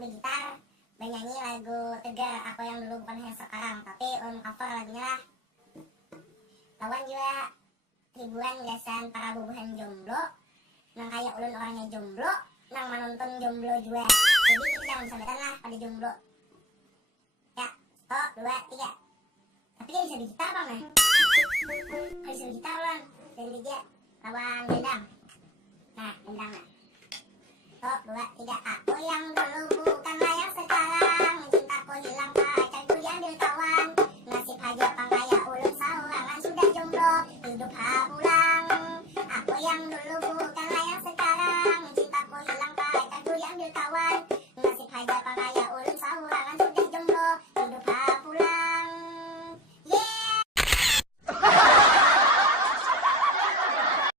beli gitar, nyanyi lagu Tegar, aku yang dulu bukan yang sekarang, tapi cover lagunya lah. Lawan juga ribuan gasan para bubuhan jomblo, nang kayak ulun orangnya jomblo, nang menonton jomblo juga. Jadi kita jangan sampetan lah pada jomblo. Ya, 1, 2, 3. Tapi dia bisa beli gitar bang ya? Bisa beli gitar lan, dari DJ lawan gendang. Nah, gendang lah. 1, 2, 3. Aku yang dulu bukanlah yang sekarang, cintaku hilang pacarku diambil kawan, nasib aja pangkaya ulun sawangan sudah jomblo, hidup pulang. Aku yang dulu